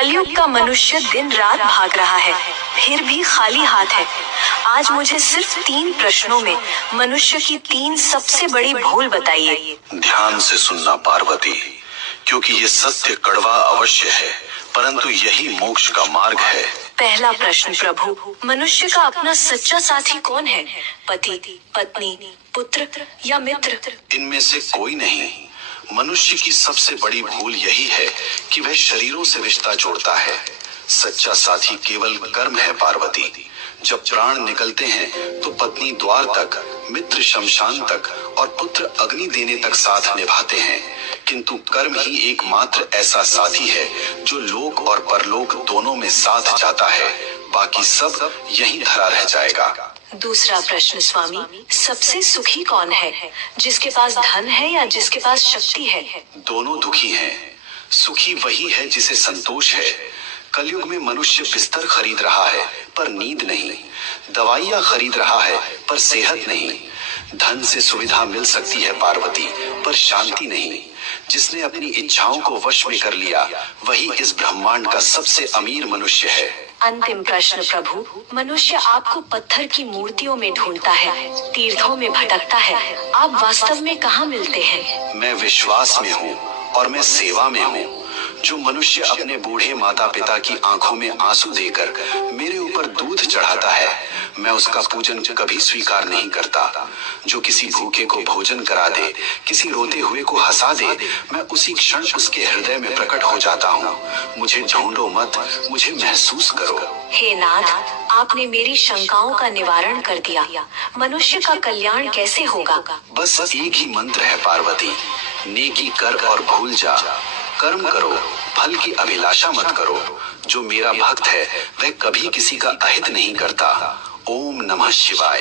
कलयुग का मनुष्य दिन रात भाग रहा है, फिर भी खाली हाथ है। आज मुझे सिर्फ 3 प्रश्नों में मनुष्य की 3 सबसे बड़ी भूल बताइए। ध्यान से सुनना पार्वती, क्योंकि ये सत्य कड़वा अवश्य है, परंतु यही मोक्ष का मार्ग है। पहला प्रश्न प्रभु, मनुष्य का अपना सच्चा साथी कौन है? पति, पत्नी, पुत्र या मित्र? इनमें से कोई नहीं। मनुष्य की सबसे बड़ी भूल यही है कि वह शरीरों से रिश्ता जोड़ता है। सच्चा साथी केवल कर्म है पार्वती। जब प्राण निकलते हैं तो पत्नी द्वार तक, मित्र शमशान तक और पुत्र अग्नि देने तक साथ निभाते हैं, किंतु कर्म ही एकमात्र ऐसा साथी है जो लोक और परलोक दोनों में साथ जाता है। बाकी सब यहीं धरा रह जाएगा। दूसरा प्रश्न स्वामी, सबसे सुखी कौन है? जिसके पास धन है या जिसके पास शक्ति है? दोनों दुखी हैं। सुखी वही है जिसे संतोष है। कलयुग में मनुष्य बिस्तर खरीद रहा है पर नींद नहीं, दवाइयाँ खरीद रहा है पर सेहत नहीं। धन से सुविधा मिल सकती है पार्वती, पर शांति नहीं। जिसने अपनी इच्छाओं को वश में कर लिया वही इस ब्रह्मांड का सबसे अमीर मनुष्य है। अंतिम प्रश्न प्रभु, मनुष्य आपको पत्थर की मूर्तियों में ढूंढता है, तीर्थों में भटकता है, आप वास्तव में कहाँ मिलते हैं? मैं विश्वास में हूँ और मैं सेवा में हूँ। जो मनुष्य अपने बूढ़े माता पिता की आंखों में आंसू देकर मेरे ऊपर दूध चढ़ाता है, मैं उसका पूजन कभी स्वीकार नहीं करता। जो किसी भूखे को भोजन करा दे, किसी रोते हुए को हंसा दे, मैं उसी क्षण उसके हृदय में प्रकट हो जाता हूँ। मुझे ढूंढो मत, मुझे महसूस करो। हे नाथ, आपने मेरी शंकाओं का निवारण कर दिया। मनुष्य का कल्याण कैसे होगा? बस एक ही मंत्र है पार्वती, नेकी कर और भूल जा। कर्म करो, फल की अभिलाषा मत करो। जो मेरा भक्त है वह कभी किसी का अहित नहीं करता। ओम नमः शिवाय।